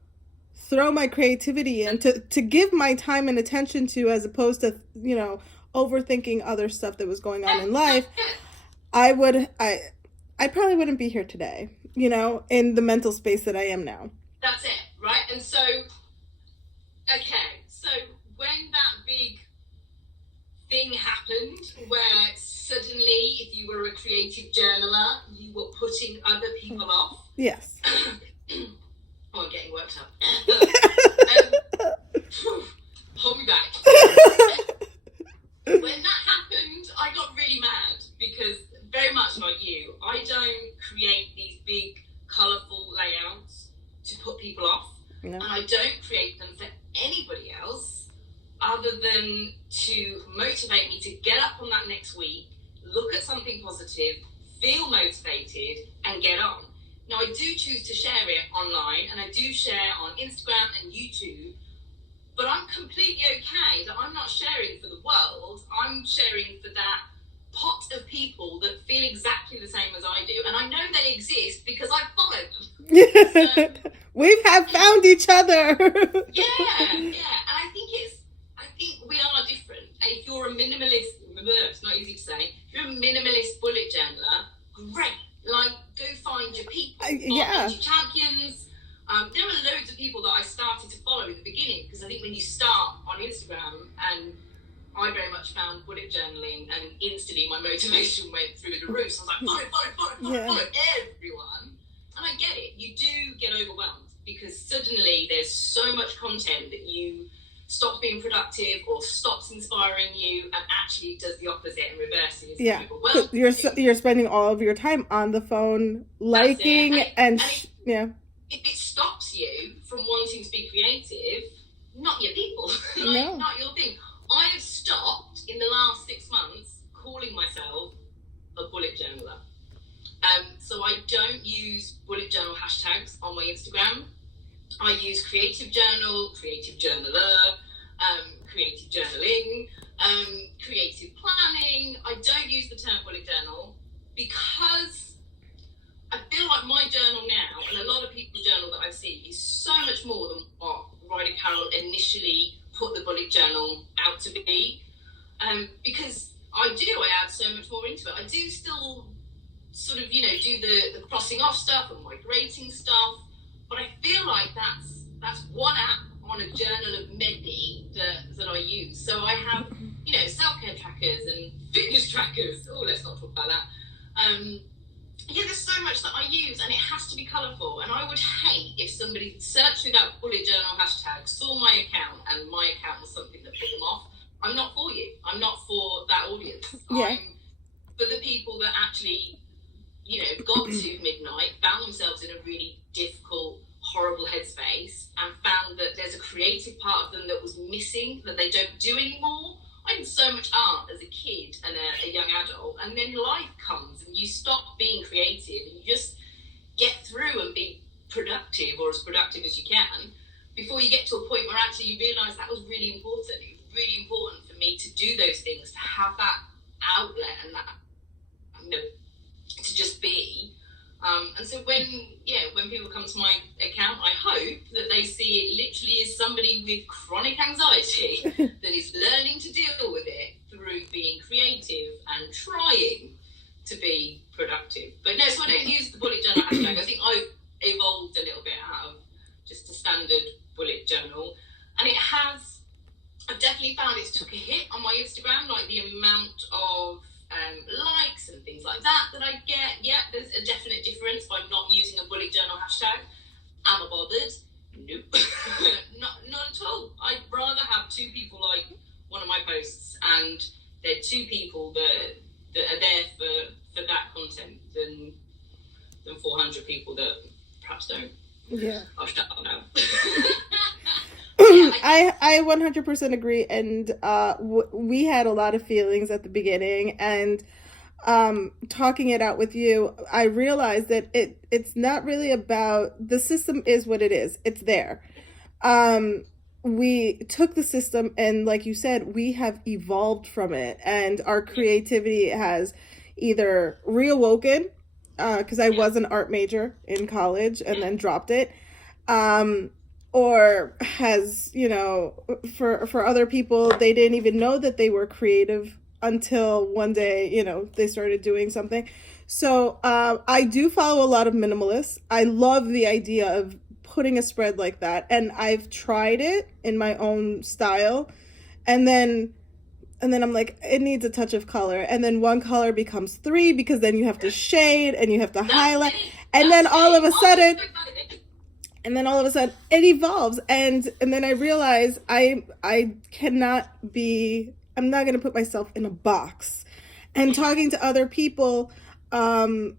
throw my creativity in, to give my time and attention to, as opposed to, overthinking other stuff that was going on in life, I probably wouldn't be here today, in the mental space that I am now. That's it, right? And so, okay, so when that big thing happened where suddenly, if you were a creative journaler, you were putting other people off. Yes. Oh, I'm getting worked up. Hold me back. When that happened, I got really mad, because very much like you, I don't create these big, colourful layouts to put people off. No. And I don't create them for anybody else other than to motivate me to get up on that next week, look at something positive, feel motivated, and get on. Now, I do choose to share it online, and I do share on Instagram and YouTube, but I'm completely okay that I'm not sharing for the world. I'm sharing for that pot of people that feel exactly the same as I do. And I know they exist because I follow them. So, we have found each other. Yeah. And I think we are different. And if you're a minimalist, it's not easy to say, if you're a minimalist bullet journaler, great. Like, go find your people, find your champions. There were loads of people that I started to follow in the beginning, because I think when you start on Instagram, and I very much found bullet journaling, and instantly my motivation went through the roof. So I was like, follow everyone. And I get it. You do get overwhelmed, because suddenly there's so much content that you stops being productive or stops inspiring you, and actually does the opposite and reverses. Yeah, you're spending all of your time on the phone, liking if it stops you from wanting to be creative, not your people. Not your thing. I have stopped in the last 6 months calling myself a bullet journaler. So I don't use bullet journal hashtags on my Instagram. I use creative journal, creative journaler, creative journaling, creative planning. I don't use the term bullet journal, because I feel like my journal now, and a lot of people's journal that I see, is so much more than what Ryder Carroll initially put the bullet journal out to be. Because I add so much more into it. I do still sort of, do the crossing off stuff and migrating stuff, but I feel like that's one app on a journal of many that I use. So I have, self-care trackers and fitness trackers. Oh, let's not talk about that. There's so much that I use, and it has to be colourful. And I would hate if somebody searched through that bullet journal hashtag, saw my account, and my account was something that put them off. I'm not for you. I'm not for that audience. Yeah. I'm for the people that actually, got to midnight, found themselves in a really difficult, horrible headspace, and found that there's a creative part of them that was missing, that they don't do anymore. I did so much art as a kid and a young adult, and then life comes and you stop being creative, and you just get through and be productive, or as productive as you can, before you get to a point where actually you realise that was really important. It was really important for me to do those things, to have that outlet and that, to just be. And so when people come to my account, I hope that they see it literally as somebody with chronic anxiety that is learning to deal with it through being creative and trying to be productive. But no, so I don't use the bullet journal hashtag. I think I've evolved a little bit out of just a standard bullet journal. And I've definitely found it's took a hit on my Instagram, like the amount of likes and things like that I get. Yeah, there's a definite difference by not using a bullet journal hashtag. Am I bothered? Nope. not at all. I'd rather have 2 people like one of my posts, and they're 2 people that are there for that content than 400 people that perhaps don't. Yeah. I'll shut up now. I 100% agree, and we had a lot of feelings at the beginning, and talking it out with you, I realized that it's not really about, the system is what it is. It's there. we took the system, and like you said, we have evolved from it, and our creativity has either reawoken, because I was an art major in college and then dropped it, um, or has, for other people, they didn't even know that they were creative until one day, they started doing something. So I do follow a lot of minimalists. I love the idea of putting a spread like that, and I've tried it in my own style, and then I'm like, it needs a touch of color, and then one color becomes three, because then you have to shade and you have to highlight, and then all of a sudden it evolves, and then I realize I cannot be, I'm not going to put myself in a box. And talking to other people, the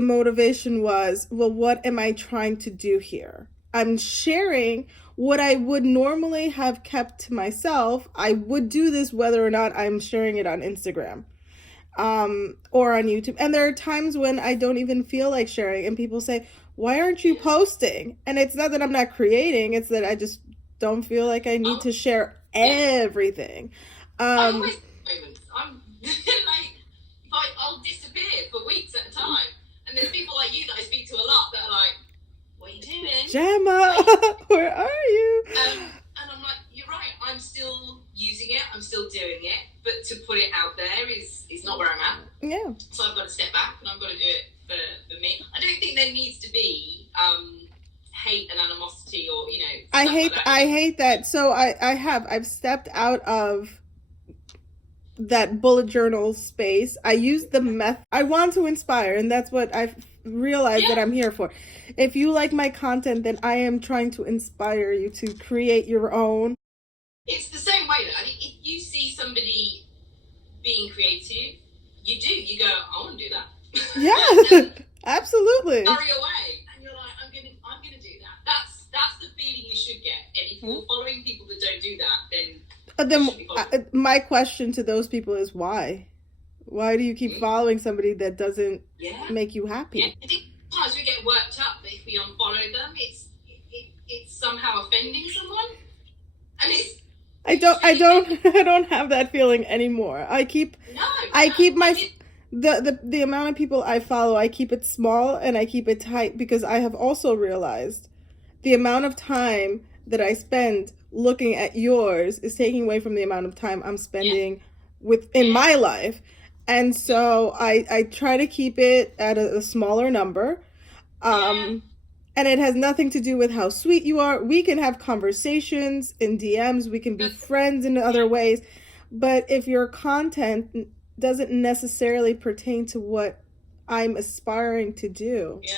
motivation was, well, what am I trying to do here? I'm sharing what I would normally have kept to myself. I would do this whether or not I'm sharing it on Instagram, or on YouTube. And there are times when I don't even feel like sharing, and people say, why aren't you posting? And it's not that I'm not creating, it's that I just don't feel like I need to share everything. I always moments. I'm like, I'll disappear for weeks at a time, and there's people like you that I speak to a lot that are like, what are you doing? Gemma, where are you? And I'm like, you're right, I'm still using it, I'm still doing it, but to put it out there is not where I'm at. Yeah. So I've got to step back, and I've got to do it for me. I don't think there needs to be hate and animosity, or I hate that. So I've stepped out of that bullet journal space. I use the method. I want to inspire, and that's what I've realized that I'm here for. If you like my content, then I am trying to inspire you to create your own. It's the same way. I mean, if you see somebody being creative, you go, I want to do that. Yeah, absolutely. Hurry away, and you're like, I'm gonna do that. That's the feeling you should get. And if you're following people that don't do that, then my question to those people is why? Why do you keep following somebody that doesn't make you happy? Yeah, I think sometimes we get worked up that if we unfollow them, it's somehow offending someone, and it's. I don't have that feeling anymore. I keep the amount of people I follow, I keep it small and I keep it tight, because I have also realized the amount of time that I spend looking at yours is taking away from the amount of time I'm spending in my life. And so I try to keep it at a smaller number. And it has nothing to do with how sweet you are. We can have conversations in DMs. We can be friends in other ways. But if your content doesn't necessarily pertain to what I'm aspiring to do. Yeah.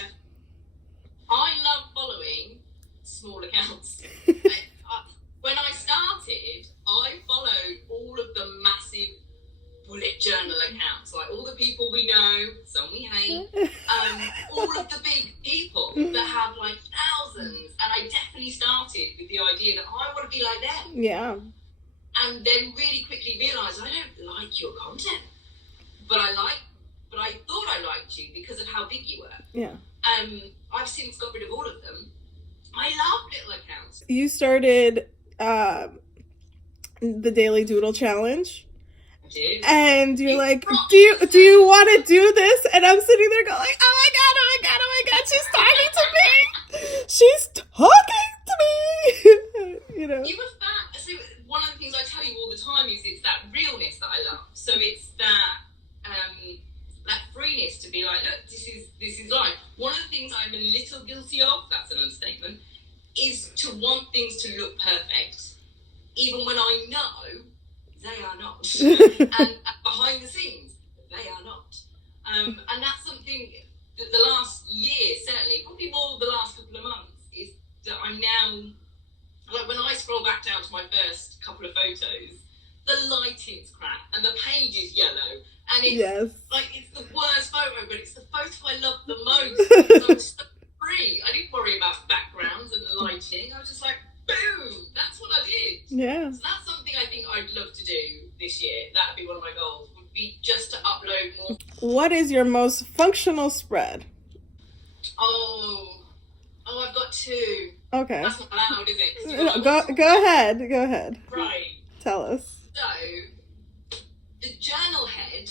I love following small accounts. When I started, I followed all of the massive bullet journal accounts, like all the people we know, some we hate, all of the big people that have like thousands. And I definitely started with the idea that I want to be like them. Yeah. And then really quickly realised I don't like your content, but I thought I liked you because of how big you were. Yeah. I've since got rid of all of them. I love little accounts. You started the Daily Doodle Challenge. And you're like, do you want to do this? And I'm sitting there going, oh my god, she's talking to me. She's talking to me. You were fat. So one of the things I tell you all the time is it's that realness that I love. So it's that freeness to be like, look, this is life. One of the things I'm a little guilty of, that's an understatement, is to want things to look perfect, even when I know they are not. and behind the scenes, they are not. And that's something that the last year, certainly, probably more the last couple of months, is that I'm now, like when I scroll back down to my first couple of photos, the lighting's crap and the page is yellow. And it's like, it's the worst photo, but it's the photo I love the most. Because I'm so free. I didn't worry about backgrounds and lighting. I was just like, boom, that's what I did. Yeah. So that's something I think I'd love to do this year. That'd be one of my goals, would be just to upload more. What is your most functional spread? Oh, I've got two. Okay. That's not allowed, is it? 'Cause you're like, Go ahead. right. Tell us. So, the journal head,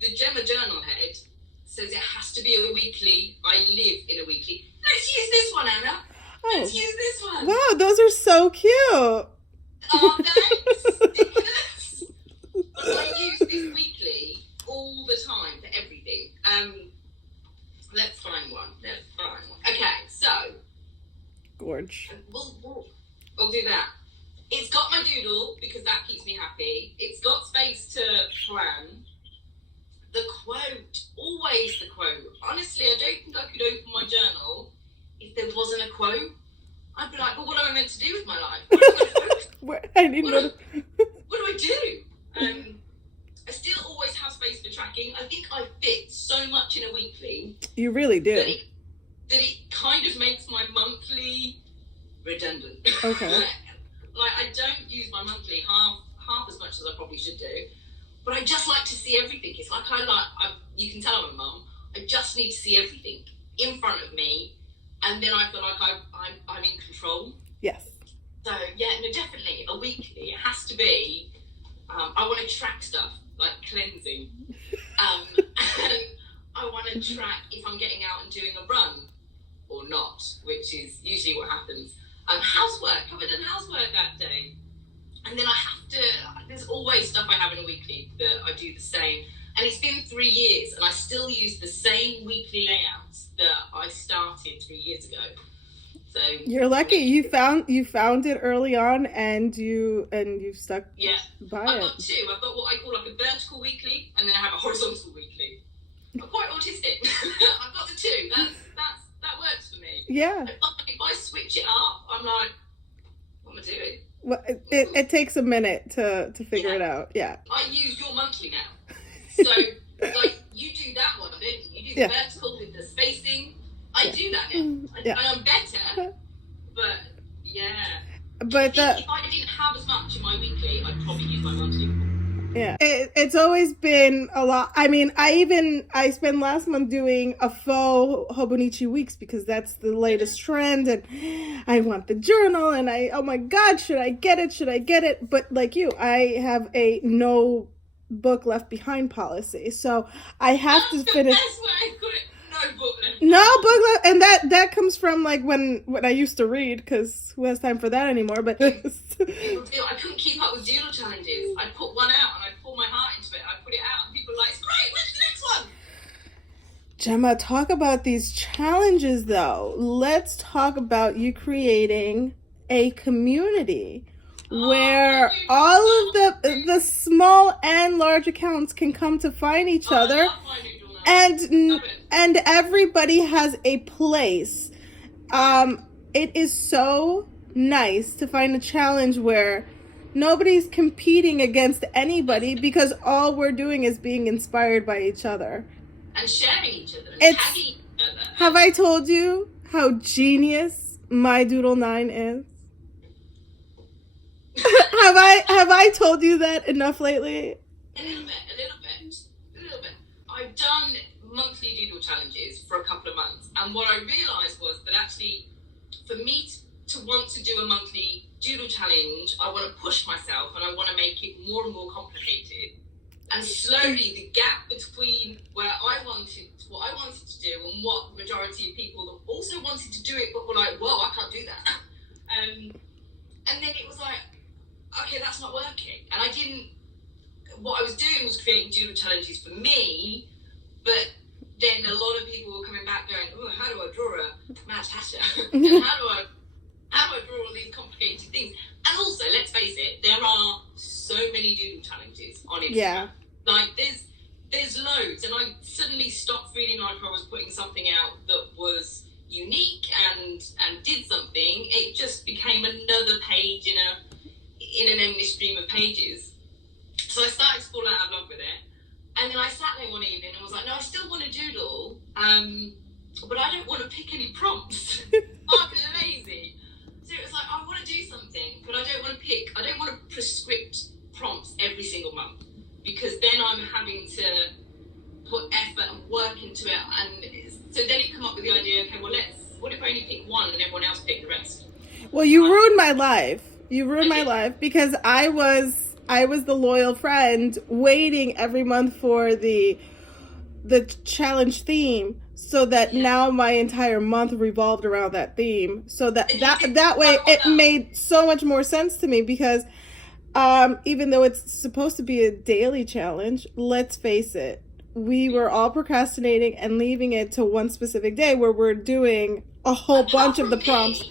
the Gemma journal head, says it has to be a weekly. I live in a weekly. Let's use this one, Anna. Let's use this one. Wow, those are so cute. Oh, thanks. Ridiculous. But I use this weekly all the time for everything. Let's find one. Okay, so. Gorge. We'll do that. It's got my doodle because that keeps me happy. It's got space to plan. The quote, always the quote. Honestly, I don't think I could open my journal if there wasn't a quote. I'd be like, well, what am I meant to do with my life? What do I do? I still always have space for tracking. I think I fit so much in a weekly. You really do. That it kind of makes my monthly redundant. Okay. Like, I don't use my monthly half as much as I probably should do. But I just like to see everything. It's like you can tell I'm a mum. I just need to see everything in front of me, and then I feel like I'm in control. Yes. So yeah, no, definitely a weekly. It has to be. I want to track stuff like cleansing, and I want to track if I'm getting out and doing a run or not, which is usually what happens. Housework. Have I done housework that day? And then I have to, there's always stuff I have in a weekly that I do the same. And it's been 3 years and I still use the same weekly layouts that I started 3 years ago. So you're lucky. You found it early on and you've stuck by it. I've got two. I've got what I call like a vertical weekly and then I have a horizontal weekly. I'm quite autistic. I've got the two. That works for me. Yeah. If I switch it up, I'm like, what am I doing? Well, it takes a minute to figure it out. Yeah. I use your monthly now. So, like, you do that one, don't you? You do the vertical with the spacing. I do that now. And I'm better. But, yeah. But if I didn't have as much in my weekly, I'd probably use my monthly. Yeah, it's always been a lot. I mean, I spent last month doing a faux Hobonichi weeks because that's the latest trend, and I want the journal, and oh my God, should I get it? But like you, I have a no book left behind policy, so I have to finish. That's what I put it. No book left, and that comes from like when I used to read, because who has time for that anymore? But I couldn't keep up with doodle challenges. I'd put one out and I'd pour my heart into it. I'd put it out, and people were like, "It's great. When's the next one?" Gemma, talk about these challenges though. Let's talk about you creating a community where all of the small and large accounts can come to find each other. And everybody has a place. It is so nice to find a challenge where nobody's competing against anybody because all we're doing is being inspired by each other. And sharing each other. And tagging each other. Have I told you how genius mydoodlenine is? have I told you that enough lately? A little bit. I've done monthly doodle challenges for a couple of months, and what I realised was that actually, for me to want to do a monthly doodle challenge, I want to push myself and I want to make it more and more complicated. And slowly, the gap between what I wanted to do, and what the majority of people that also wanted to do it but were like, "Whoa, I can't do that," and then it was like, okay, that's not working, and I didn't. What I was doing was creating doodle challenges for me, but then a lot of people were coming back going, "Oh, how do I draw a Mad Hatter? And how do I draw all these complicated things?" And also, let's face it, there are so many doodle challenges on Instagram. Yeah. Like there's loads, and I suddenly stopped feeling like I was putting something out that was unique and did something. It just became another page in an endless stream of pages. So I started to fall out of love with it. And then I sat there one evening and was like, no, I still want to doodle, but I don't want to pick any prompts. I'm lazy. So it was like, I want to do something, but I don't want to prescript prompts every single month, because then I'm having to put effort and work into it. And so then it come up with the idea, okay, well, what if I only pick one and everyone else pick the rest? Well, you ruined my life. You ruined my life because I was the loyal friend waiting every month for the challenge theme, so that now my entire month revolved around that theme. So that way it made so much more sense to me because even though it's supposed to be a daily challenge, let's face it, we were all procrastinating and leaving it to one specific day where we're doing a whole bunch of the prompts.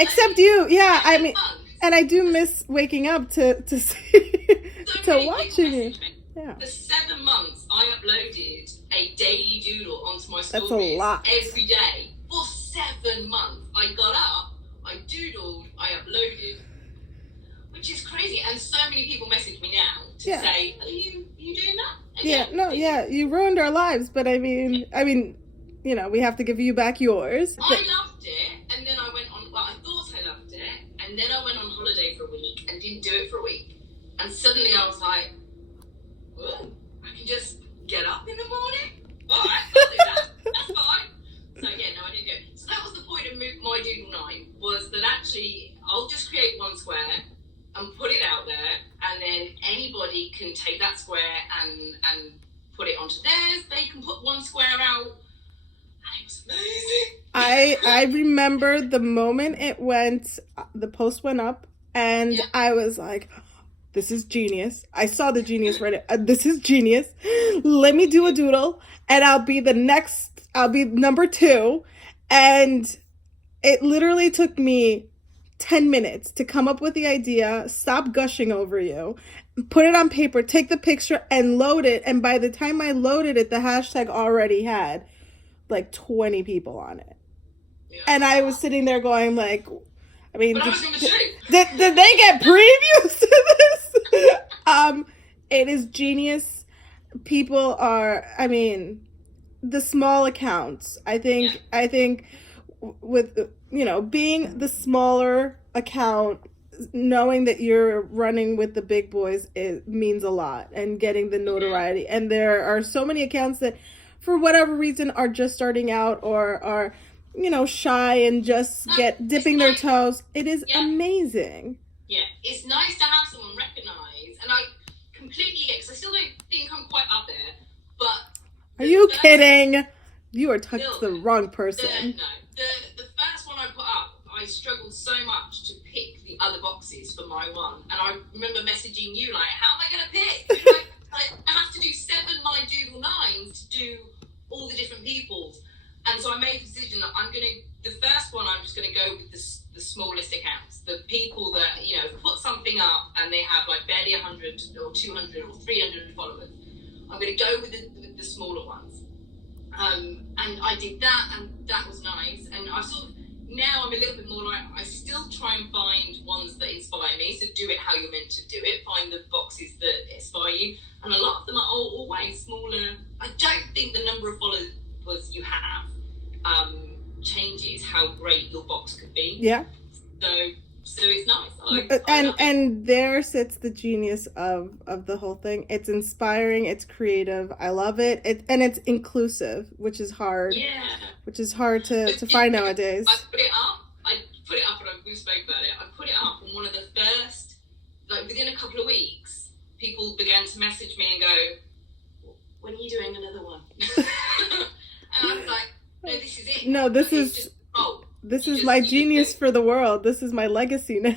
Except you, yeah. I mean, and I do miss waking up to see to watching you. Yeah. For 7 months, I uploaded a daily doodle onto my That's a lot. every day. For 7 months, I got up, I doodled, I uploaded, which is crazy. And so many people message me now to say, "Are you doing that?" Again? Yeah, no, yeah, you ruined our lives, but I mean, you know, we have to give you back yours. I loved it, and then I went on. Well, I thought I loved it, and then I went on holiday for a week and didn't do it for a week, and suddenly I was like, "Oh, I can just get up in the morning. All right, I'll do that. That's fine." So yeah, no, I didn't do it. So that was the point of my Doodle 9, was that actually I'll just create one square and put it out there, and then anybody can take that square and put it onto theirs. They can put one square out. And it was amazing. I remember the moment the post went up, and I was like, this is genius. I saw the genius right. This is genius. Let me do a doodle, and I'll be number 2. And it literally took me 10 minutes to come up with the idea, stop gushing over you, put it on paper, take the picture, and load it. And by the time I loaded it, the hashtag already had like 20 people on it. Yeah. And I was sitting there going like, I mean, did they get previews to this? It is genius. People are, I mean, the small accounts, I think with, you know, being the smaller account, knowing that you're running with the big boys, it means a lot, and getting the notoriety. And there are so many accounts that for whatever reason are just starting out or are, you know, shy and just dipping their toes. It is amazing. Yeah, it's nice to have someone recognize, and I completely get, because I still don't think I'm quite up there, but... Are you kidding? You are touched the wrong person. The first one I put up, I struggled so much to pick the other boxes for my one, and I remember messaging you like, how am I going to pick? I have to do 7 my Doodle 9s to do all the different people's, and so I made a decision that the first one I'm just going to go with the smallest accounts, the people that, you know, put something up and they have like barely 100 or 200 or 300 followers. I'm going to go with the smaller ones. And I did that, and that was nice. And now I'm a little bit more like, I still try and find ones that inspire me. So do it how you're meant to do it. Find the boxes that inspire you. And a lot of them are always smaller. I don't think the number of followers you have changes how great your box could be. Yeah. So it's nice. And there sits the genius of the whole thing. It's inspiring. It's creative. I love it. And it's inclusive, which is hard. Yeah. Which is hard to find nowadays. I put it up, and we spoke about it. I put it up, and one of the first, like within a couple of weeks, people began to message me and go, "When are you doing another one?" And I was like, "No, this is it. No, this is my genius for the world. This is my legacy now."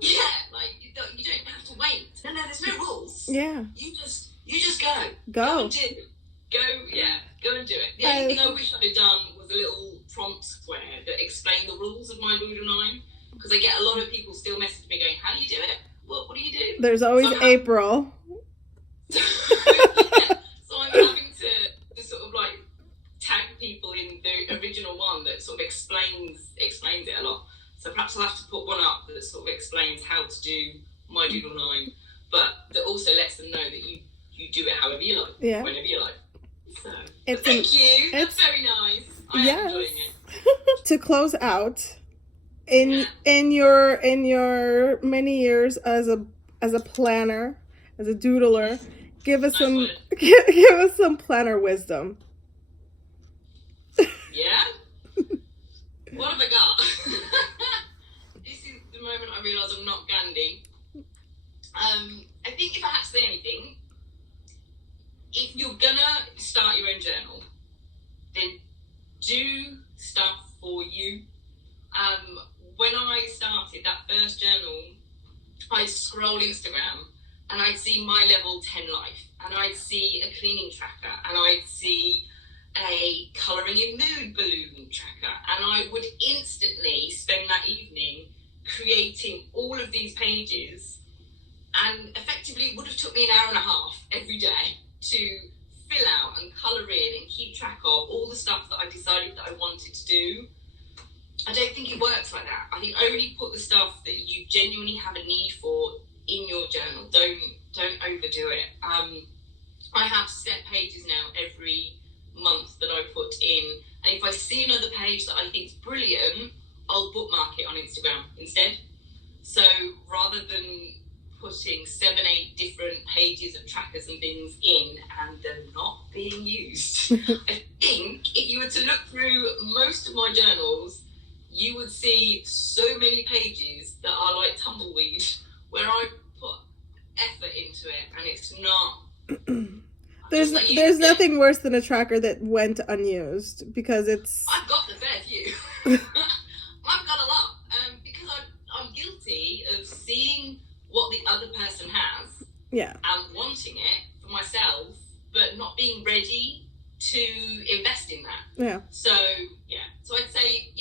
Yeah, like you don't have to wait. No, there's no rules. Yeah. You just go. Go and do. Go and do it. The only thing I wish I'd done was a little prompt square that explained the rules of my Doodle 9, because I get a lot of people still message me going, "How do you do it? What do you do?" There's always April. So I'm having to sort of like tag people in the original one that sort of explains it a lot. So perhaps I'll have to put one up that sort of explains how to do my Doodle 9, but that also lets them know that you do it however you like, whenever you like. So thank you. That's very nice. I am enjoying it. To close out, in your many years as a planner, as a doodler, give us some planner wisdom. Yeah? What have I got? moment I realise I'm not Gandhi. I think if I had to say anything, if you're gonna start your own journal, then do stuff for you. When I started that first journal, I'd scroll Instagram and I'd see My Level 10 Life, and I'd see a cleaning tracker, and I'd see a colouring in mood balloon tracker, and I would instantly spend that evening creating all of these pages, and effectively it would have took me an hour and a half every day to fill out and colour in and keep track of all the stuff that I decided that I wanted to do. I don't think it works like that. I think only put the stuff that you genuinely have a need for in your journal. Don't overdo it. I have set pages now every month that I put in, and if I see another page that I think is brilliant, I'll bookmark it on Instagram instead. So rather than putting 7-8 different pages of trackers and things in and them not being used, I think if you were to look through most of my journals, you would see so many pages that are like tumbleweed, where I put effort into it, and it's not. There's nothing worse than a tracker that went unused, because it's. I've got a fair few. I've got a lot, because I'm guilty of seeing what the other person has, and wanting it for myself, but not being ready to invest in that. Yeah. So I'd say,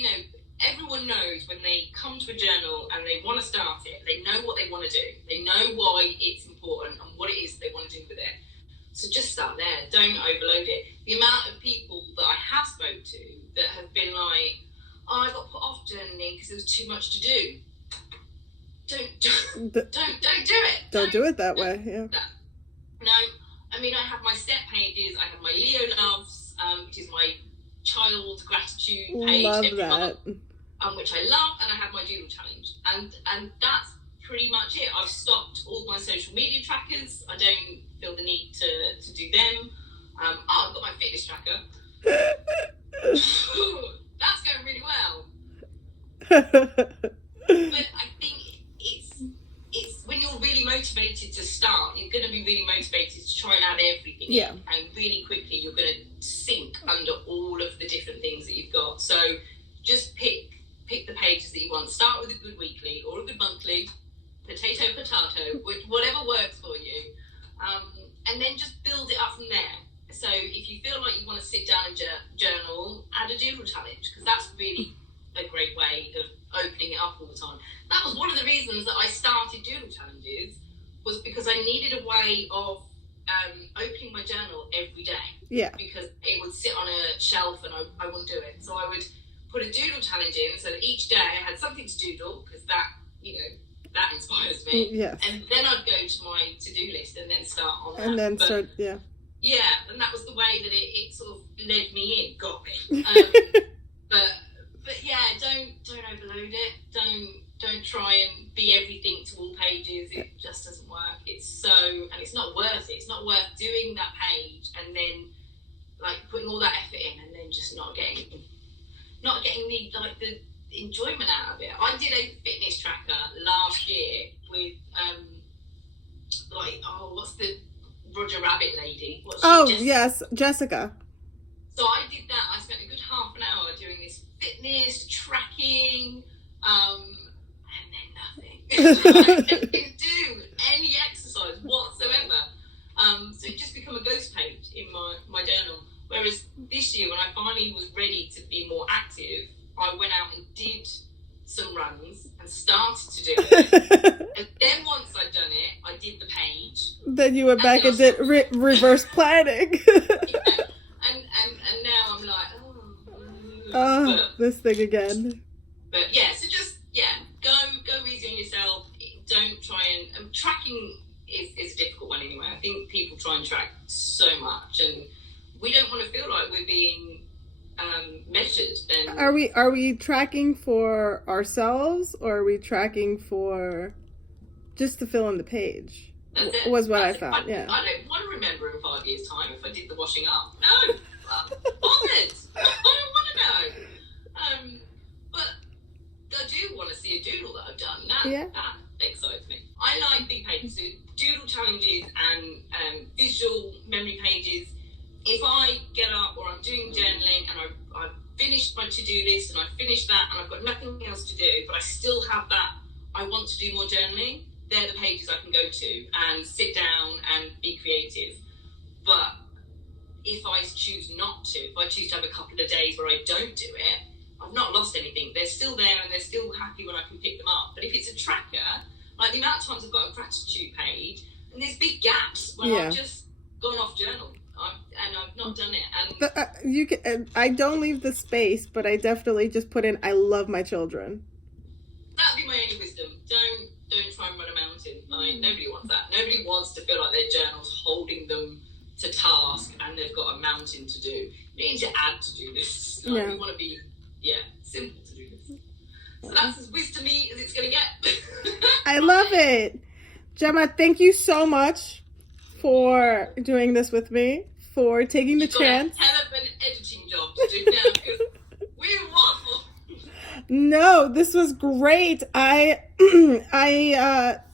everyone knows when they come to a journal and they want to start it, they know what they want to do. They know why it's important and what it is they want to do with it. So just start there. Don't overload it. The amount of people that I have spoke to that have been like, I got put off journaling because there was too much to do. Don't do it. Don't do it that way. Yeah. No, I mean, I have my set pages. I have my Leo Loves, which is my child gratitude page every month, which I love, and I have my doodle challenge, and that's pretty much it. I've stopped all my social media trackers. I don't feel the need to do them. I've got my fitness tracker. That's going really well. But I think it's when you're really motivated to start, you're going to be really motivated to try and add everything in, and really quickly you're going to sink under all of the different things that you've got. So just pick the pages that you want. Start with a good weekly or a good monthly, potato, whatever works for you, and then just build it up from there. So if you feel like you want to sit down and journal, add a doodle challenge, because that's really a great way of opening it up all the time. That was one of the reasons that I started doodle challenges, was because I needed a way of opening my journal every day. Yeah. Because it would sit on a shelf and I wouldn't do it. So I would put a doodle challenge in, so that each day I had something to doodle, because that, that inspires me. Yes. And then I'd go to my to-do list and then start on that. And then Yeah, and that was the way that it sort of led me in, got me. But yeah, don't overload it. Don't try and be everything to all pages. It just doesn't work. And it's not worth it. It's not worth doing that page and then like putting all that effort in and then just not getting the enjoyment out of it. I did a fitness tracker last year with what's the Roger Rabbit lady? Yes, Jessica. So I did that. I spent a good half an hour doing this fitness tracking, and then nothing. I didn't do any exercise whatsoever. So it just became a ghost page in my journal. Whereas this year, when I finally was ready to be more active, I went out and did some runs and started to do it. And then once I'd done it, I did the page. Then you went back and did reverse planning. And now I'm like, this thing again. But yeah, so just go easy on yourself. Don't try and tracking is a difficult one anyway. I think people try and track so much, and we don't want to feel like we're being measured. And are we tracking for ourselves, or are we tracking for just to fill in the page? Was what I found. I don't want to remember in 5 years' time if I did the washing up. No, bothered. I don't want to know. But I do want to see a doodle that I've done now. That excites me. I like big pages, so doodle challenges and visual memory pages. If I get up or I'm doing journaling and I've finished my to-do list and I've finished that and I've got nothing else to do, but I still have that, I want to do more journaling, they're the pages I can go to and sit down and be creative. But if I choose not to, if I choose to have a couple of days where I don't do it, I've not lost anything. They're still there and they're still happy when I can pick them up. But if it's a tracker, like the amount of times I've got a gratitude page and there's big gaps where I've just gone off journal and I've not done it. And you can. I don't leave the space, but I definitely just put in, I love my children. That'd be my only wisdom. Don't try and run a mountain. Like, nobody wants that. Nobody wants to feel like their journal's holding them to task and they've got a mountain to do. You need to add to do this. Like, we want to be simple to do this. So that's as wisdom-y as it's going to get. I love it. Gemma, thank you so much for doing this with me, for taking the chance. Hell of an editing job to do now because we waffle. No, this was great.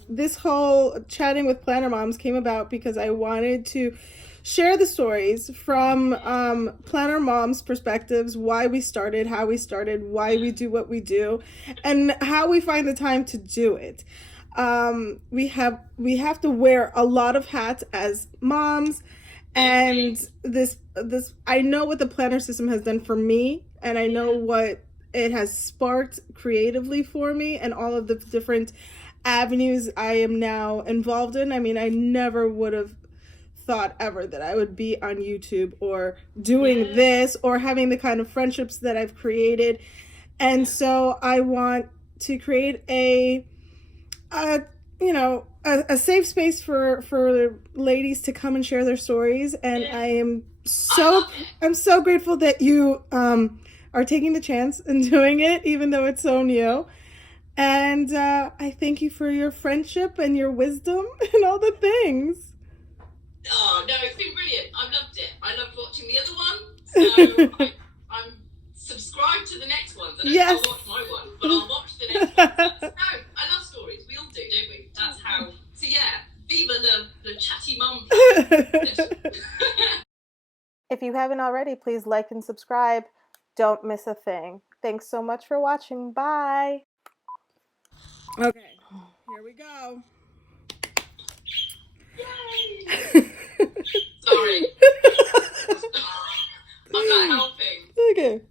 This whole chatting with Planner Moms came about because I wanted to share the stories from Planner Moms' perspectives, why we started, how we started, why we do what we do, and how we find the time to do it. We have to wear a lot of hats as moms, and this I know what the planner system has done for me, and I know what it has sparked creatively for me and all of the different avenues I am now involved in. I mean, I never would have thought ever that I would be on YouTube or doing this or having the kind of friendships that I've created. And so I want to create a safe space for ladies to come and share their stories. And I'm so grateful that you are taking the chance and doing it, even though it's so new. And I thank you for your friendship and your wisdom and all the things. Oh, no, it's been brilliant. I've loved it. I loved watching the other one. So I'm subscribed to the next one. I don't know if I'll watch my one, but I'll watch the next one. I love stories. We all do, don't we? That's how. So yeah, viva the chatty mum. If you haven't already, please like and subscribe. Don't miss a thing. Thanks so much for watching. Bye. Okay, here we go. Yay! Sorry. I'm not helping. Okay.